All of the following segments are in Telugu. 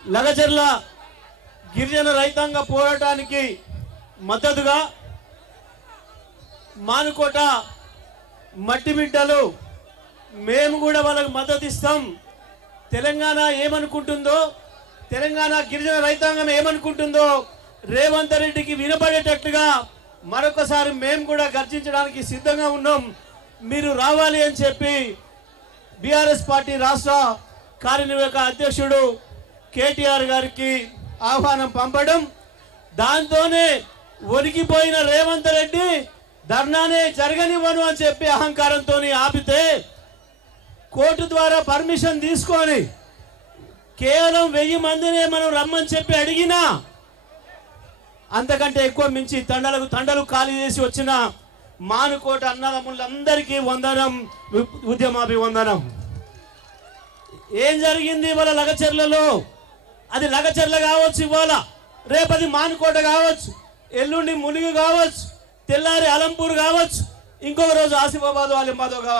లగచర్ల గిరిజన రైతాంగ పోరాటానికి మద్దతుగా మానుకోట మట్టి బిడ్డలు మేము కూడా వాళ్ళకి మద్దతు ఇస్తాం. తెలంగాణ ఏమనుకుంటుందో, తెలంగాణ గిరిజన రైతాంగం ఏమనుకుంటుందో రేవంత్ రెడ్డికి వినపడేటట్టుగా మరొకసారి మేము కూడా గర్జించడానికి సిద్ధంగా ఉన్నాం. మీరు రావాలి అని చెప్పి బీఆర్ఎస్ పార్టీ రాష్ట్ర కార్యనిర్వాహక అధ్యక్షుడు కేటీఆర్ గారికి ఆహ్వానం పంపడం, దాంతోనే ఒరిగిపోయిన రేవంత్ రెడ్డి ధర్నానే జరగనివ్వను అని చెప్పి అహంకారంతో ఆపితే కోర్టు ద్వారా పర్మిషన్ తీసుకొని కేవలం 1000 మందినే మనం రమ్మని చెప్పి అడిగినా అంతకంటే ఎక్కువ మించి తండలు ఖాళీ చేసి వచ్చిన మానుకోట అన్నదమ్ములందరికీ వందనం, ఉద్యమాభివందనం. ఏం జరిగింది ఇవాళ లగచర్లలో? అది లగచర్ల కావచ్చు, ఇవాళ రేపది మానుకోట కావచ్చు, ఎల్లుండి మునిగి కావచ్చు, తెల్లారి అలంపూర్ కావచ్చు, ఇంకొక రోజు ఆసిఫాబాద్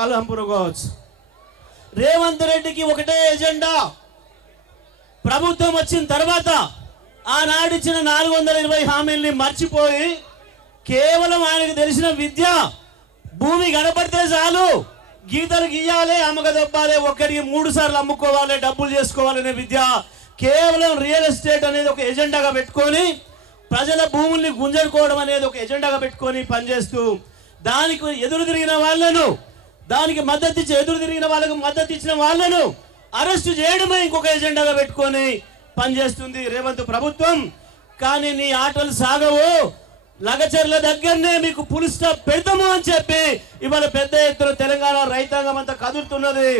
అలంపూర్ కావచ్చు. రేవంత్ రెడ్డికి ఒకటే ఎజెండా. ప్రభుత్వం వచ్చిన తర్వాత ఆనాడిచ్చిన 420 హామీల్ని మర్చిపోయి కేవలం ఆయనకు తెలిసిన విద్య భూమి కనపడితే చాలు, గీతలు గీయాలి, అమ్మకదొబ్బాలి, ఒక్కడికి 3 సార్లు అమ్ముకోవాలి, డబ్బులు చేసుకోవాలనే విద్య, కేవలం రియల్ ఎస్టేట్ అనేది ఒక ఎజెండాగా పెట్టుకొని ప్రజల భూముల్ని గుంజుకోవడం అనేది ఒక ఎజెండాగా పెట్టుకొని పనిచేస్తూ దానికి ఎదురు తిరిగిన వాళ్ళను, దానికి మద్దతు ఇచ్చి ఎదురు తిరిగిన వాళ్ళకు మద్దతు ఇచ్చిన వాళ్ళను అరెస్టు చేయడమే ఇంకొక ఎజెండాగా పెట్టుకొని పనిచేస్తుంది రేవంత్ ప్రభుత్వం. కానీ నీ ఆటలు సాగవు, లగచర్ల దగ్గరనే మీకు ఫుల్ స్టాప్ పెడతాము అని చెప్పి ఇవాళ పెద్ద ఎత్తున తెలంగాణ రైతాంగం అంతా కదులుతున్నది.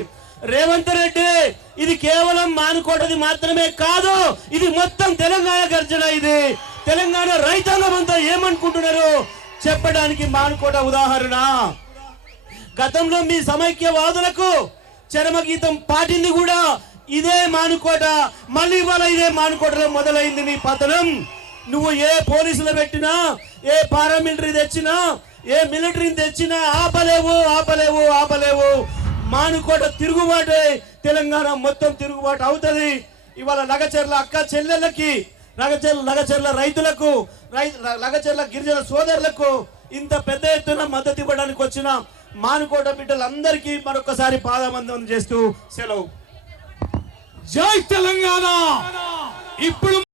రేవంత్ రెడ్డి, ఇది కేవలం మానుకోటది మాత్రమే కాదు, ఇది మొత్తం తెలంగాణ గర్జన. ఇది తెలంగాణ రైతాంగం అంతా ఏమనుకుంటున్నారు చెప్పడానికి మానుకోట ఉదాహరణ. గతంలో మీ సమైక్యవాదులకు చరమగీతం పాటింది కూడా ఇదే మానుకోట. మళ్ళీ ఇవాళ ఇదే మానుకోటలో మొదలైంది నీ పతనం. నువ్వు ఏ పోలీసులు పెట్టినా, ఏ పారామిలిటరీ తెచ్చినా, ఏ మిలిటరీని తెచ్చినా ఆపలేవు, ఆపలేవు, ఆపలేవు. మానుకోట తిరుగుబాటే తెలంగాణ మొత్తం తిరుగుబాటు అవుతుంది. ఇవాళ లగచర్ల అక్క చెల్లెళ్ళకి, లగచర్ల రైతులకు, లగచర్ల గిరిజన సోదరులకు ఇంత పెద్ద ఎత్తున మద్దతు ఇవ్వడానికి వచ్చిన మానుకోట బిడ్డలందరికీ మరొకసారి పాదవందనం చేస్తూ సెలవు. జై తెలంగాణ. ఇప్పుడు